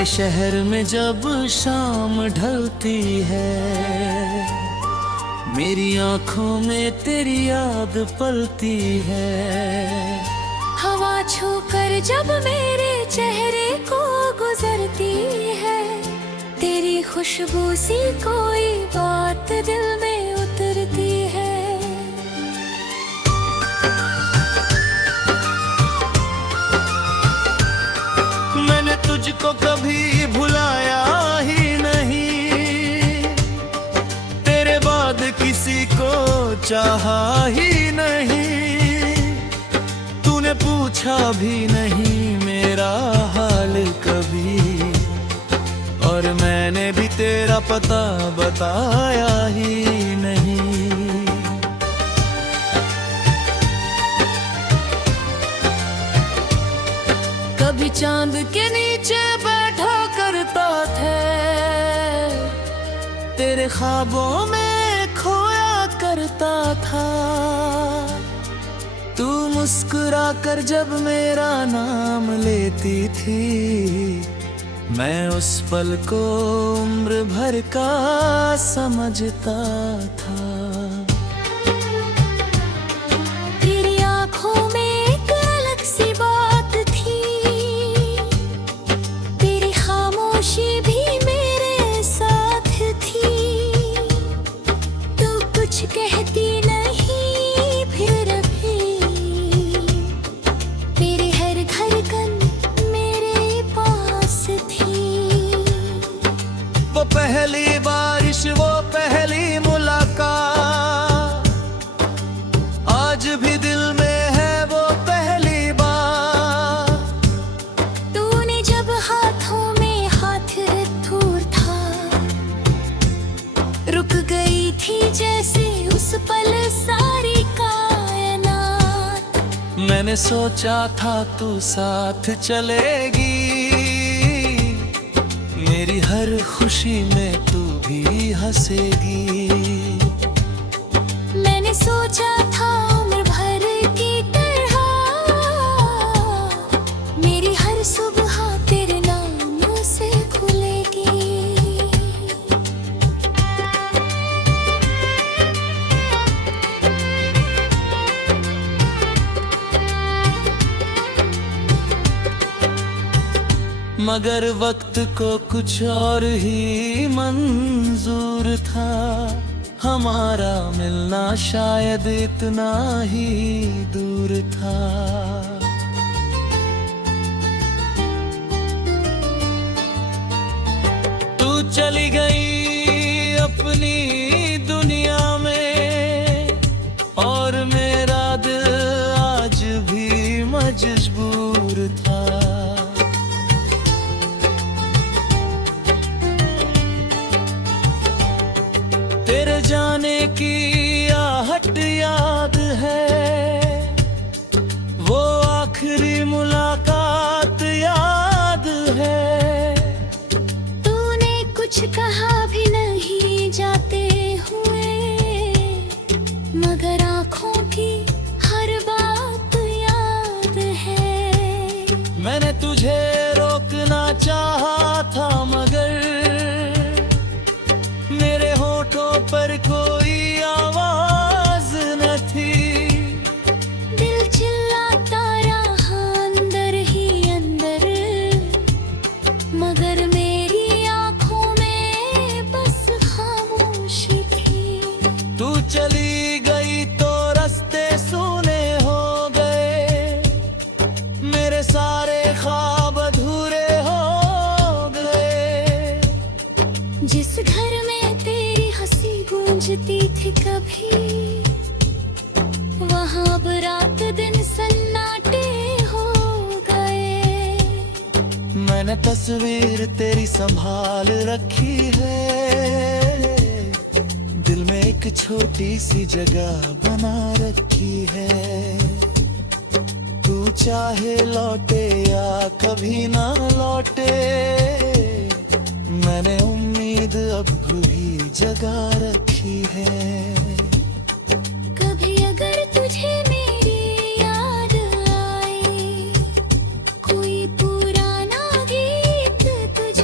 तेरे शहर में जब शाम ढलती है, मेरी आंखों में तेरी याद पलती है। हवा छूकर जब मेरे चेहरे को गुजरती है, तेरी खुशबू सी कोई बात दिल में उतरती है। मैंने तुझको कभी भुलाया ही नहीं, तेरे बाद किसी को चाहा ही नहीं। तूने पूछा भी नहीं मेरा हाल कभी, और मैंने भी तेरा पता बताया ही नहीं। कभी चांद के नीचे बैठा करता थे, तेरे ख्वाबों में खोया करता था। तू मुस्कुरा कर जब मेरा नाम लेती थी, मैं उस पल को उम्र भर का समझता था। तेरी आंखों में एक अलग सी बात थी, तेरी खामोशी भी मेरे साथ थी। तू कुछ कहती नहीं फिर भी, तेरे हर धड़कन मेरे पास थी। वो पहली बारिश, वो पहली मुलाकात, आज भी दिल में है वो पहली बार। तूने जब हाथों में हाथ दूर था, रुक गई थी जैसे उस पल सारी कायनात। मैंने सोचा था तू साथ चलेगी, मेरी हर खुशी में तू भी हंसेगी। मैंने सोचा था उम्र भर की तरह, मेरी हर सुबह तेरे नाम से खुलेगी। मगर वक्त को कुछ और ही मंजूर था, हमारा मिलना शायद इतना ही दूर था। तू चली गई अपनी दुनिया में, और मेरा दिल आज भी मजबूर था। तेरे जाने की आहट याद है, वो आखिरी मुलाकात याद है। तूने कुछ कहा भी नहीं जाते हुए, मगर आँखों की हर बात याद है। मैंने तुझे रोकना चाहा था, मगर मेरे होठों पर कोई आवाज न थी। दिल चिल्लाता रहा अंदर ही अंदर, मगर मेरी आँखों में बस खामोशी थी। तू चली गई तो रास्ते सूने हो गए, मेरे सारे ख्वाब अधूरे हो गए। जिस घर में तेरी हंसी गूंजती थी कभी, वहाँ अब रात दिन सन्नाटे हो गए। मैंने तस्वीर तेरी संभाल रखी है, दिल में एक छोटी सी जगह बना रखी है। तू चाहे लौटे या कभी ना लौटे, मैंने उम्मीद अब भी जगा रखी है। कभी अगर तुझे मेरी याद आए, कोई पुराना गीत तुझ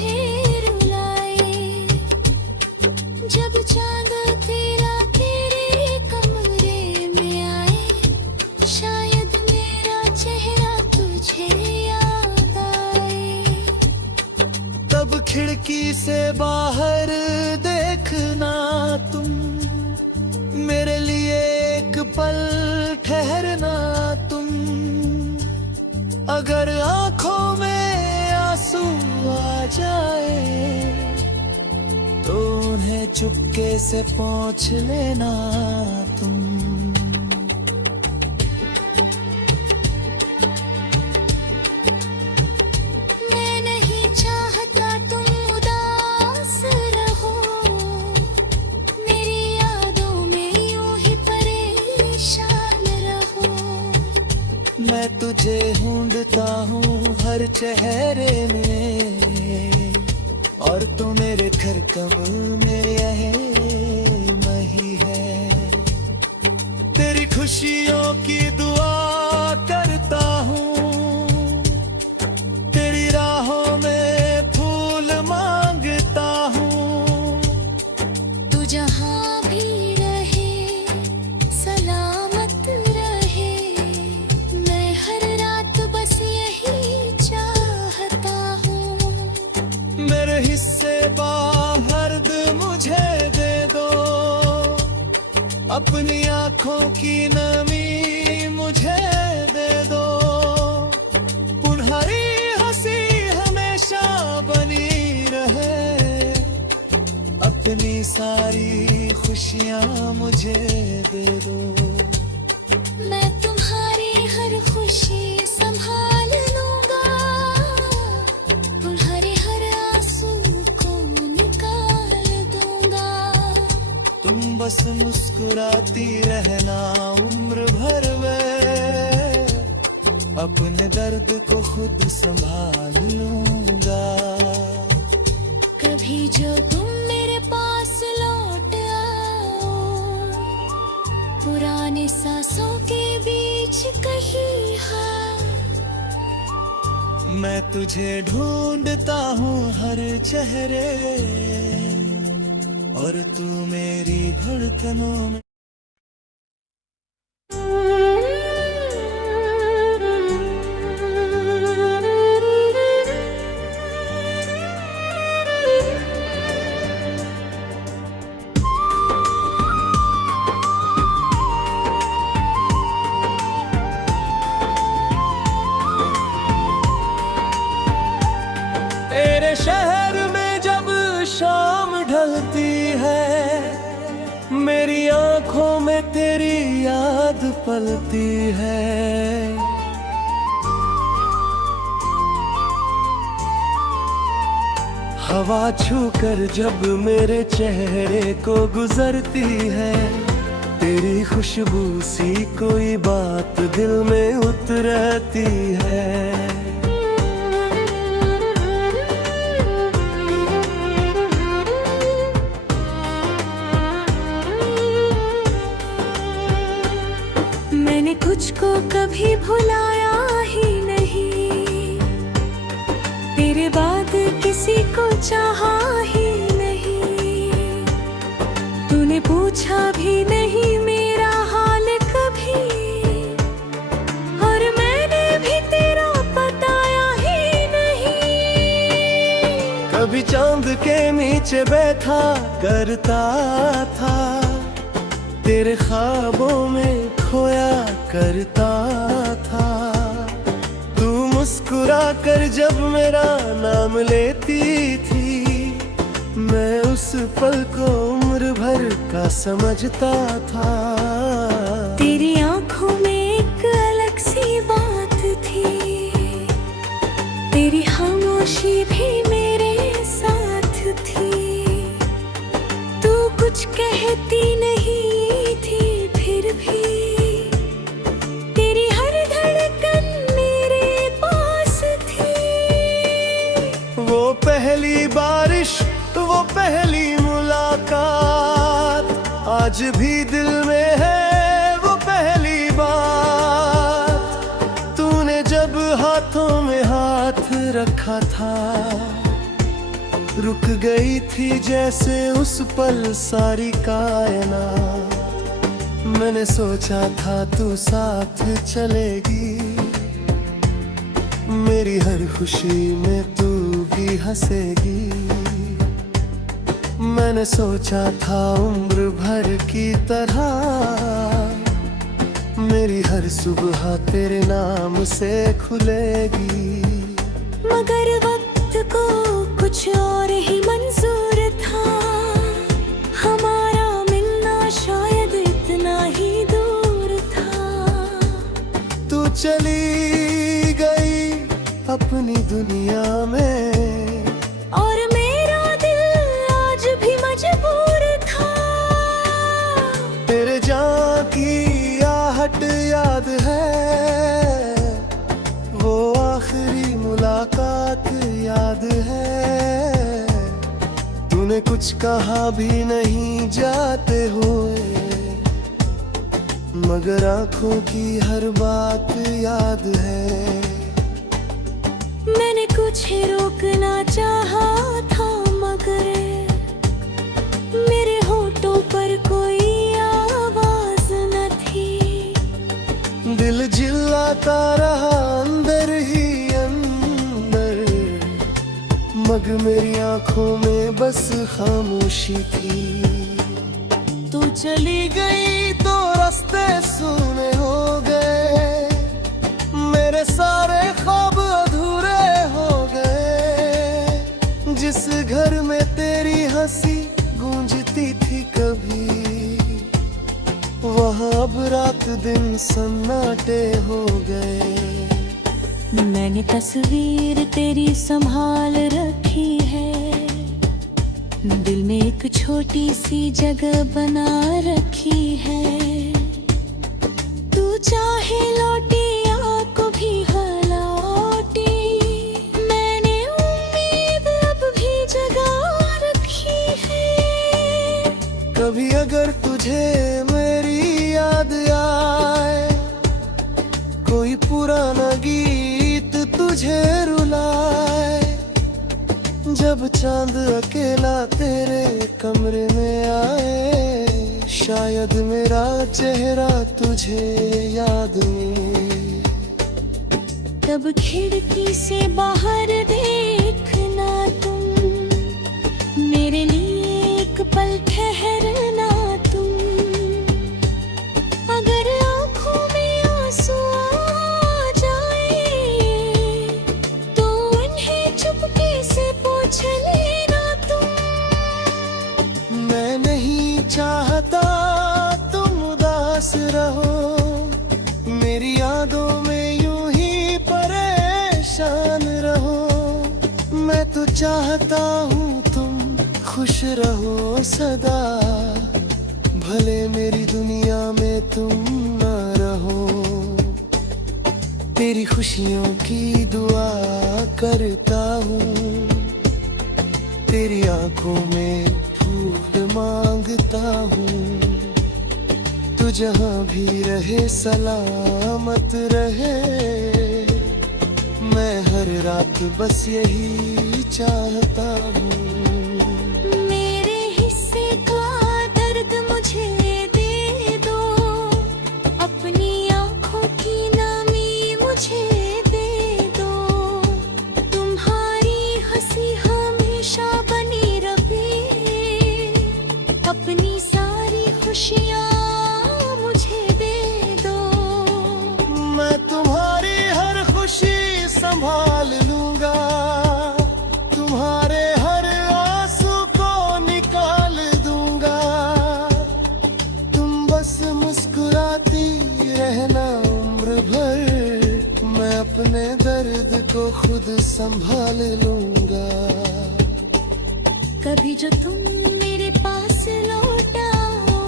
अगर आंखों में आंसू आ जाए तो उन्हें चुपके से पोंछ लेना तुम। मैं नहीं चाहता तुम उदास रहो, मेरी यादों में यूं ही परेशान रहो। मैं तुझे ढूंढता हूँ हर चेहरे में, और तू मेरे खरकब में यही मही है। तेरी खुशियों की दुआ करता हूँ, तेरी राहों में फूल मांगता हूँ। तू जहाँ भी रहे सलामत रहे, मैं हर रात बस यही चाहता हूँ। मेरे हिस्से बाहर मुझे दे दो, अपनी आंखों की नमी मुझे दे दो। तुम्हारी हंसी हमेशा बनी रहे, अपनी सारी खुशियाँ मुझे दे दो। मैं तुम्हारी हर खुशी संभाल लूंगा, तुम्हारे हर आंसू को निकाल दूंगा। तुम बस मुस्कुराती रहना उम्र भर में, अपने दर्द को खुद संभाल लूंगा। कभी जो तुम मेरे पास लौट आओ, पुराने सांसों के बीच कहीं हाँ। मैं तुझे ढूंढता हूँ हर चेहरे, और तू मेरी धड़कनों में। तेरे शहर में जब शाम ढलती है, मेरी आंखों में तेरी याद पलती है। हवा छूकर जब मेरे चेहरे को गुजरती है, तेरी खुशबू सी कोई बात दिल में उतरती है। मैंने तुझको कभी भुलाया ही नहीं, तेरे बाद किसी को चाहा ही नहीं। तूने पूछा भी नहीं मेरा हाल कभी, और मैंने भी तेरा बताया ही नहीं। कभी चांद के नीचे बैठा करता था, तेरे ख्वाबों में खोया करता था। तू मुस्कुरा कर जब मेरा नाम लेती थी, मैं उस पल को उम्र भर का समझता था। तेरी आंखों में एक अलग सी बात थी, तेरी खामोशी भी मेरे साथ थी। तू कुछ कहती नहीं थी फिर भी, तेरी हर धड़कन मेरे पास थी। वो पहली बारिश, वो पहली मुलाकात, आज भी दिल में है वो पहली बात। तूने जब हाथों में हाथ रखा था, रुक गई थी जैसे उस पल सारी कायनात। मैंने सोचा था तू साथ चलेगी, मेरी हर खुशी में तू भी हंसेगी। मैंने सोचा था उम्र भर की तरह मेरी हर सुबह तेरे नाम से खुलेगी। मगर वक्त को कुछ और ही मंजूर था, हमारा मिलना शायद इतना ही दूर था। तू चली गई अपनी दुनिया में, और मेरा दिल आज भी मजबूर था। तेरे जान की आहट याद है, वो आखिरी मुलाकात याद है। तूने कुछ कहा भी नहीं जाते हुए, मगर आंखों की हर बात याद है। मैंने कुछ रोकना चाहा था, मगर मेरे होठों पर कोई आवाज न थी। दिल चिल्लाता रहा अंदर ही अंदर, मगर मेरी आंखों में बस खामोशी थी। तू चली गई तो रास्ते सूने हो गए, मेरे सारे ख्वाब अधूरे हो गए। जिस घर में तेरी हंसी गूंजती थी कभी, वहाँ अब रात दिन सन्नाटे हो गए। मैंने तस्वीर तेरी संभाल रखी है, दिल में एक छोटी सी जगह बना रखी है। तू चाहे लौटी या कभी लौटी, मैंने उम्मीद अब भी जगा रखी है। कभी अगर तुझे मेरी याद आए, कोई पुराना गीत तुझे रुलाए, जब चांद अकेला तेरे कमरे में आए, शायद मेरा चेहरा तुझे याद में। तब खिड़की से बाहर देखना तुम, मेरे लिए एक पल ठहरना तुम। अगर आंखों में आंसू आ जाए, तो उन्हें चुपके से पोंछ लेना तुम। मैं नहीं चाहता तुम उदास रहो, मेरी यादों में यूं ही परेशान रहो। मैं तो चाहता हूँ तुम खुश रहो सदा, भले मेरी दुनिया में तुम न रहो। तेरी खुशियों की दुआ करता हूँ, तेरी आंखों में फूल मांगता हूँ। तू जहाँ भी रहे सलामत रहे, मैं हर रात बस यही चाहता हूँ। मेरे हिस्से का दर्द मुझे दे दो, अपनी आंखों की नमी मुझे दे दो। तुम्हारी हंसी हमेशा बनी रहे, अपनी सारी खुशियाँ मुझे दे दो। मैं तुम्हारी हर खुशी संभाल लूंगा, तुम्हारे हर आंसू को निकाल दूंगा। तुम बस मुस्कुराती रहना उम्र भर, मैं अपने दर्द को खुद संभाल लूंगा। कभी जो तुम मेरे पास लौट आओ,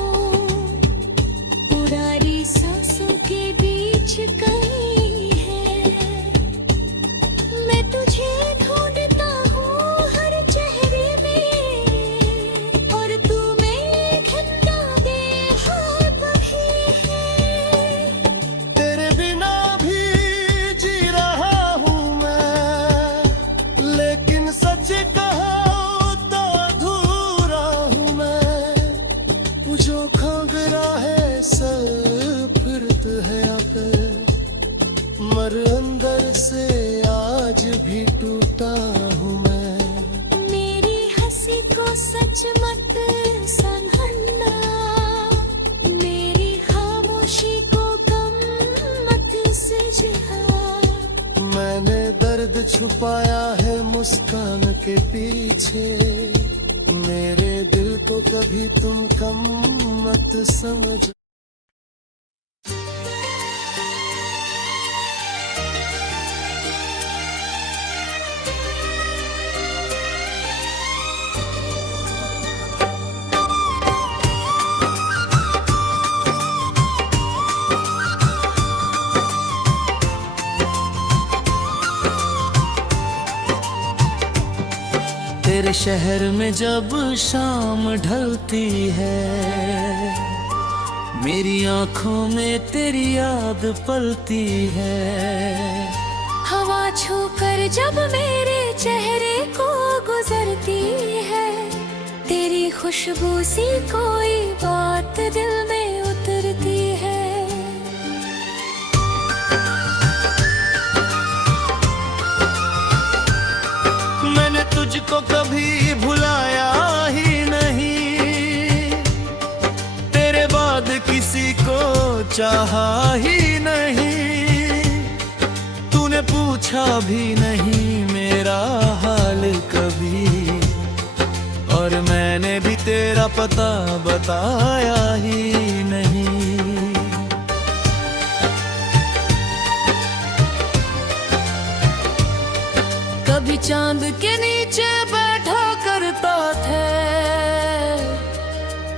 पुरानी सांसों के बीच कहीं है। मैं तुझे ढूंढता हूँ हर चेहरे में, और तू मेरे घंटा दे हाथ भी है। तेरे बिना भी जी रहा हूँ मैं, लेकिन सच कहो तो अधूरा छुपाया है मुस्कान के पीछे। मेरे दिल को कभी तुम कम मत समझ। तेरे शहर में जब शाम ढलती है, मेरी आंखों में तेरी याद पलती है। हवा छूकर जब मेरे चेहरे को गुजरती है, तेरी खुशबू सी कोई बात दिल में उतरती है। मैंने तुझको कभी भुलाया ही नहीं, तेरे बाद किसी को चाहा ही नहीं। तूने पूछा भी नहीं मेरा हाल कभी, और मैंने भी तेरा पता बताया ही नहीं। कभी चांद के नीचे बैठा करता था,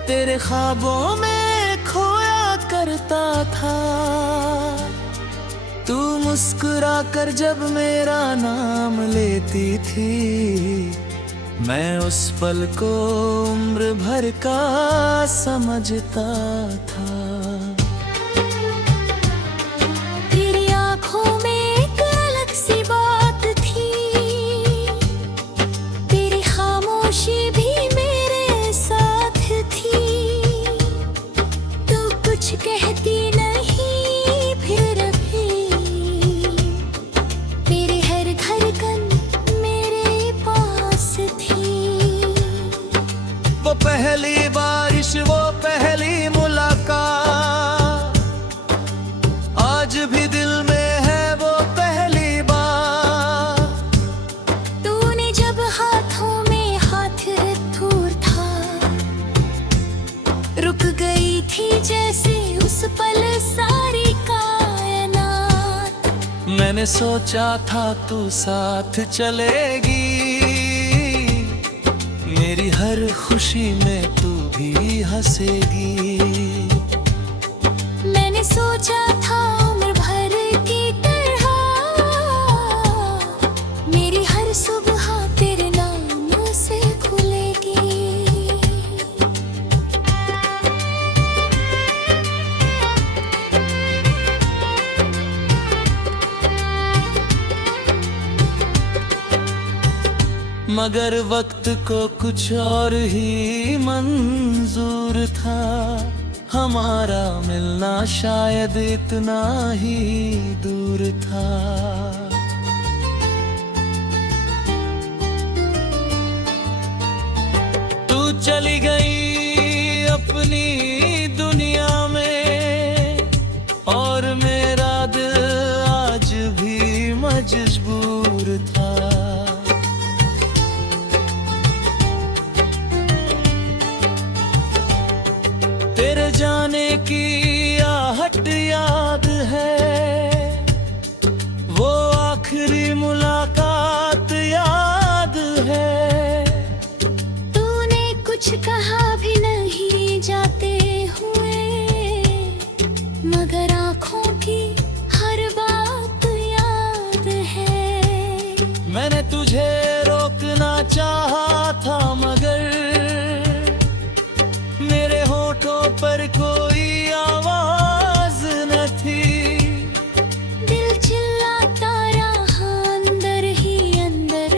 तेरे ख्वाबों में खोया करता था। तू मुस्कुरा कर जब मेरा नाम लेती थी, मैं उस पल को उम्र भर का समझता था। तेरी आंखों में एक अलग सी बात थी, तेरी खामोशी भी मेरे साथ थी। तू कुछ कहती नहीं फिर भी, तेरे हर धड़कन मेरे पास थी। वो पहली बारिश, वो पहली मुलाकात, आज भी दिल में है वो पहली बार। तूने जब हाथों में हाथ दूर था, रुक गई थी जैसे उस पल सारी कायनात। मैंने सोचा था तू साथ चलेगी, मेरी हर खुशी में तू भी हंसेगी। मैंने सोचा था उम्र भर की तरह, मेरी हर सुबह तेरे नाम से खुलेगी। मगर वक्त को कुछ और ही मंजूर था, हमारा मिलना शायद इतना ही दूर था। तू चली गई अपनी दुनिया में, और मेरा दिल आज भी मजबूर था। तेरे जाने की आहट याद है, वो आखिरी मुलाकात याद है। तूने कुछ कहा भी नहीं जाते हुए, मगर आँखों की हर बात याद है। मैंने तुझे रोकना चाहा था, मगर मेरे होठों पर कोई आवाज न थी। दिल चिल्लाता रहा अंदर ही अंदर,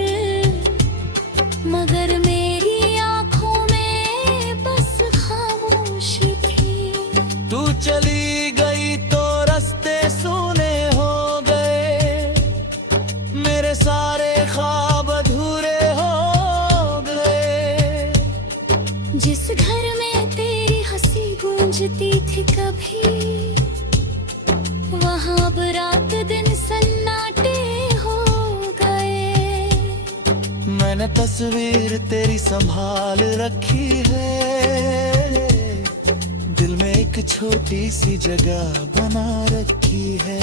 मगर मेरी आँखों में बस खामोशी थी। तू चली गई तो रास्ते सूने हो गए, मेरे सारे ख्वाब अधूरे हो गए। जिस घर में तेरी हंसी गूंजती थी कभी, वहाँ अब रात दिन सन्नाटे हो गए। तस्वीर तेरी संभाल रखी है, दिल में एक छोटी सी जगह बना रखी है।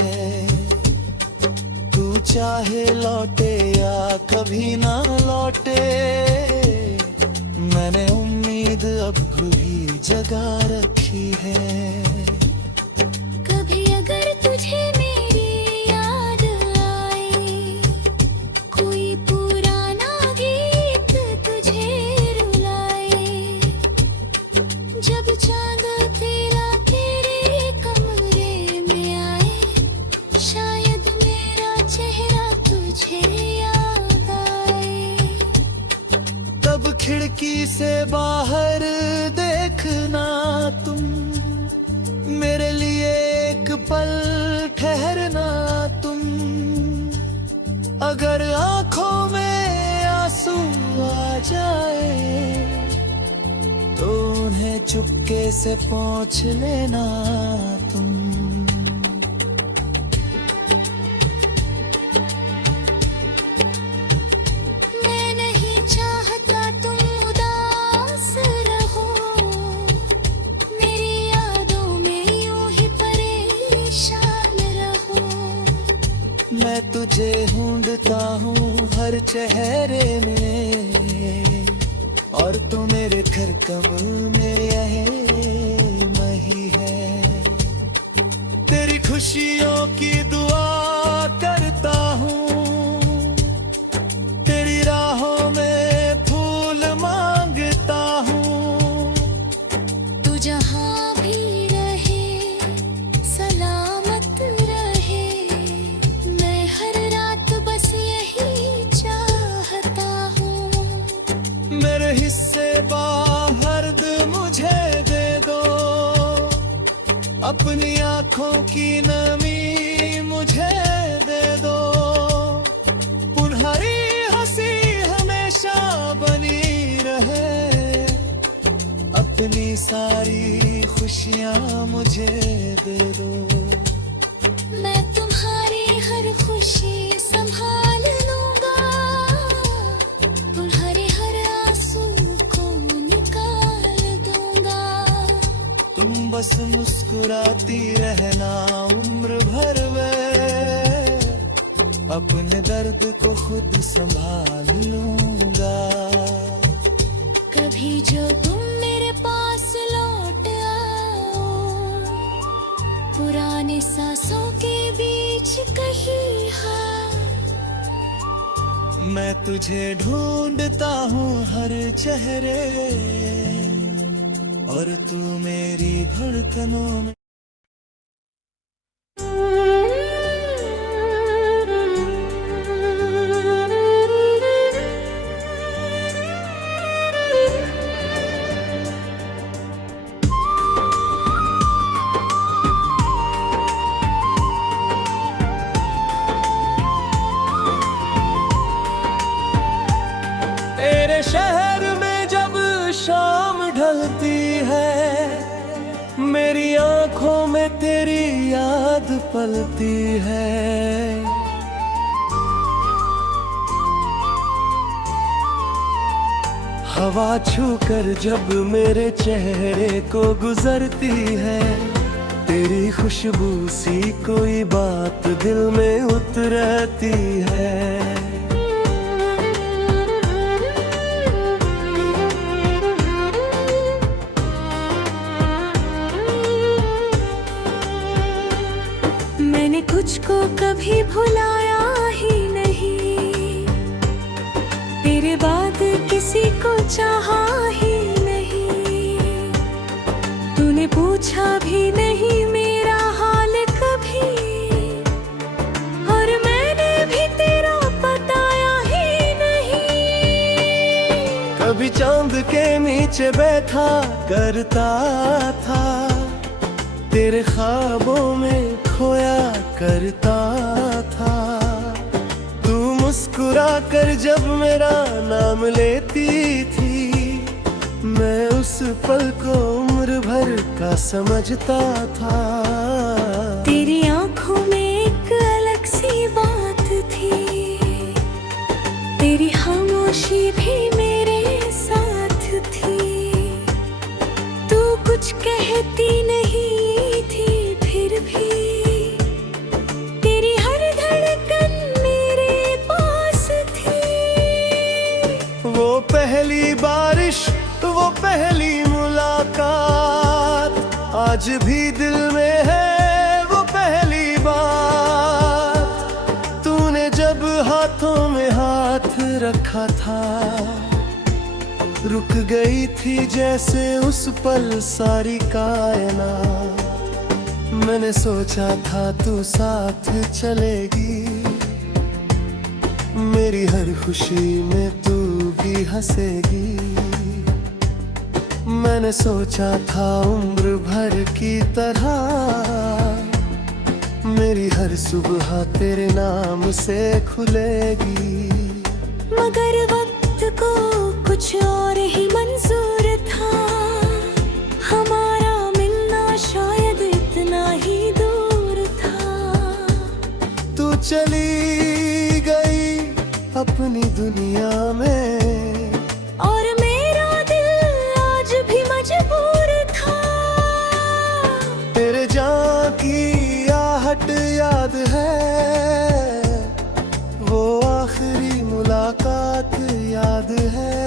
तू चाहे लौटे या कभी ना लौटे, मैंने उम्मीद अब भी जगा रखी है। कभी अगर तुझे मेरी याद आए, कोई पुराना गीत तुझे रुलाए, जब चांद तेरा तेरे कमरे में आए, शायद मेरा चेहरा तुझे याद आए। तब खिड़की से बाहर देखना तुम, मेरे लिए एक पल ठहरना तुम। अगर आंखों में आंसू आ जाए, तो उन्हें चुपके से पोंछ लेना तुम। मैं नहीं चाहता तुम उदास रहो, मेरी यादों में यूं ही परेशान रहो। मैं तुझे ढूंढता हूँ हर चेहरे में, और तू मेरे धड़कन में यह मही है। तेरी खुशियों की दुआ करता हूँ, तेरी राहों में फूल मांगता हूँ। तू जहाँ भी रहे सलामत रहे, मैं हर रात बस यही चाहता हूँ। मेरे हिस्से बाहर मुझे दे दो, अपनी आंखों की नमी मुझे दे दो। तुम्हारी हंसी हमेशा बनी रहे, अपनी सारी खुशियाँ मुझे दे दो। मैं तुम्हारी हर खुशी संभाल लूंगा, तुम्हारे हर आंसू को निकाल दूंगा। तुम बस मुस्कुराती रहना उम्र भर में, अपने दर्द को खुद संभाल लूंगा। कभी जो तुम मेरे पास लौट आओ, पुराने सांसों के बीच कहीं हाँ। मैं तुझे ढूंढता हूँ हर चेहरे, और तू मेरी धड़कनों में। तेरे शहर में जब शाम ढलती है, मेरी आंखों में तेरी याद पलती है। हवा छूकर जब मेरे चेहरे को गुजरती है, तेरी खुशबू सी कोई बात दिल में उतरती है। मैंने तुझको कभी भुलाया ही नहीं, तेरे बाद किसी को चाहा ही नहीं। तूने पूछा भी नहीं मेरा हाल कभी, और मैंने भी तेरा बताया ही नहीं। कभी चांद के नीचे बैठा करता था, तेरे ख्वाबों में खोया करता था। तू मुस्कुरा कर जब मेरा नाम लेती थी, मैं उस पल को उम्र भर का समझता था। तेरी आंखों में एक अलग सी बात थी, तेरी खामोशी भी आज भी दिल में है वो पहली बार, तूने जब हाथों में हाथ रखा था। रुक गई थी जैसे उस पल सारी कायनात। मैंने सोचा था तू साथ चलेगी, मेरी हर खुशी में तू भी हंसेगी। मैंने सोचा था उम्र भर की तरह मेरी हर सुबह तेरे नाम से खुलेगी। मगर वक्त को कुछ और ही मंजूर था, हमारा मिलना शायद इतना ही दूर था। तू चली गई अपनी दुनिया में, और मेरा दिल आज भी मजबूर था। तेरे जान की आहट याद है, वो आखिरी मुलाकात याद है।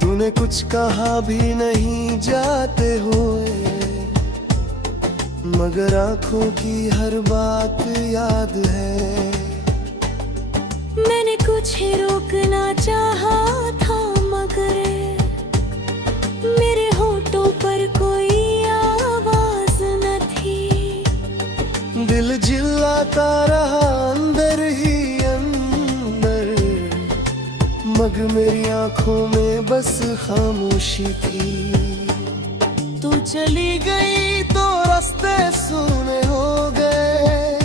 तूने कुछ कहा भी नहीं जाते हुए, मगर आंखों की हर बात याद है। मैंने कुछ रोकना चाहा था, मगर मेरे होठों पर कोई आवाज न थी। दिल चिल्लाता रहा अंदर ही अंदर, मगर मेरी आंखों में बस खामोशी थी। तू चली गई तो रास्ते सुने हो गए,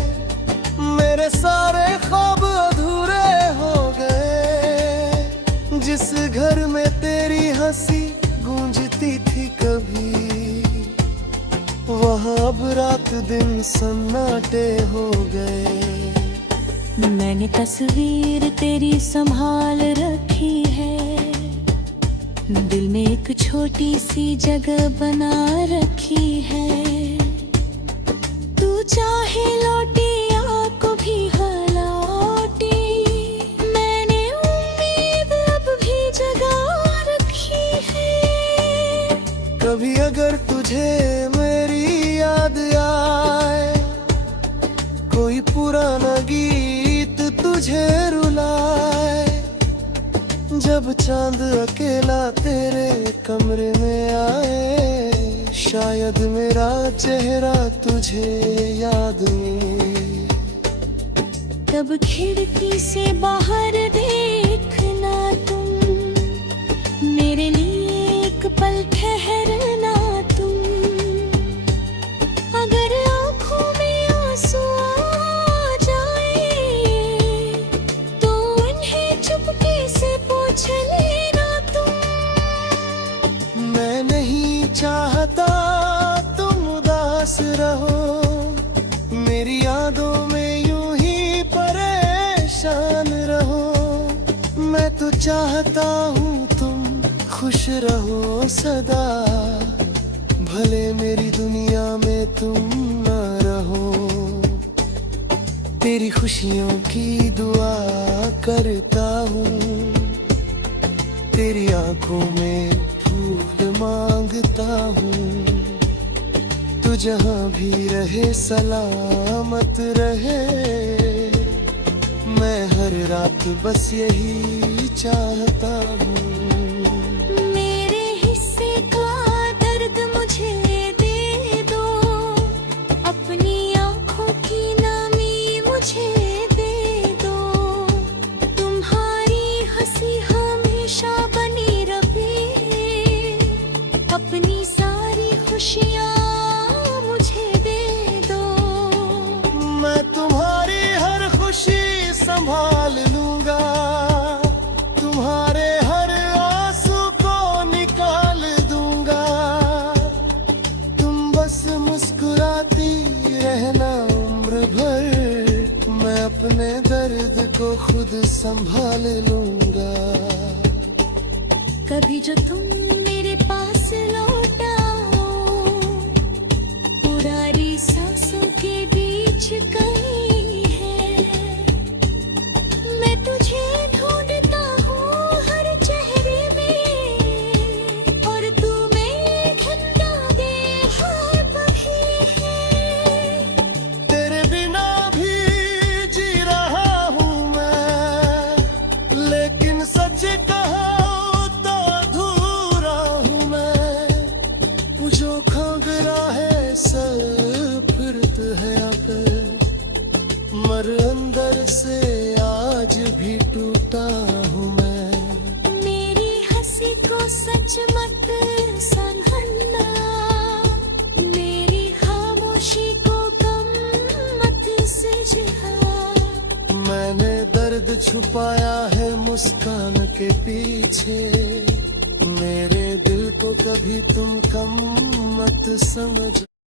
मेरे सारे ख्वाब अधूरे हो गए। जिस घर में तेरी हंसी गूंजती थी कभी, वहाँ अब रात दिन सन्नाटे हो गए। मैंने तस्वीर तेरी संभाल रखी है, दिल में एक छोटी सी जगह बना रखी है। तू चाहे लौटी या कभी लौटी, मैंने उम्मीद अब भी जगा रखी है। कभी अगर तुझे मेरी याद आए, कोई पुराना गीत तुझे रुलाए, जब चांद अकेला तेरे कमरे में आए, शायद मेरा चेहरा तुझे याद में। तब खिड़की से बाहर देखना तुम, मेरे लिए एक पल ठहरना तुम। अगर आंखों में आंसू आ जाए, तो उन्हें चुपके से पूछ लेना तुम। मैं नहीं चाहता तुम उदास रहो, मेरी यादों में यूं ही परेशान रहो। मैं तो चाहता हूँ तुम खुश रहो सदा, भले मेरी दुनिया में तुम न रहो। तेरी खुशियों की दुआ करता हूँ, तेरी आंखों में फूल मांगता हूँ। तू जहाँ भी रहे सलामत रहे, मैं हर रात बस यही चाहता हूँ। मेरे हिस्से का दर्द मुझे दे दो, अपनी आंखों की नमी मुझे दे दो। तुम्हारी हंसी हमेशा बनी रहे, अपनी सारी खुशियाँ मुझे दे दो। मैं तुम्हारी हर खुशी संभाल लूंगा, तुम्हारे हर आंसू को निकाल दूंगा। तुम बस मुस्कुराती रहना उम्र भर, मैं अपने दर्द को खुद संभाल लूंगा। कभी जो तुम मेरे पास लौट आओ, पुरानी सांसों के बीच कहीं है। मैं तुझे ढूंढता हूँ हर चेहरे में, और तू मेरे घंटा दे से आज भी टूटा हूँ मैं। मेरी हंसी को सच मत समझना, मेरी खामोशी को गम मत समझना। मैंने दर्द छुपाया है मुस्कान के पीछे, मेरे दिल को कभी तुम कम मत समझ।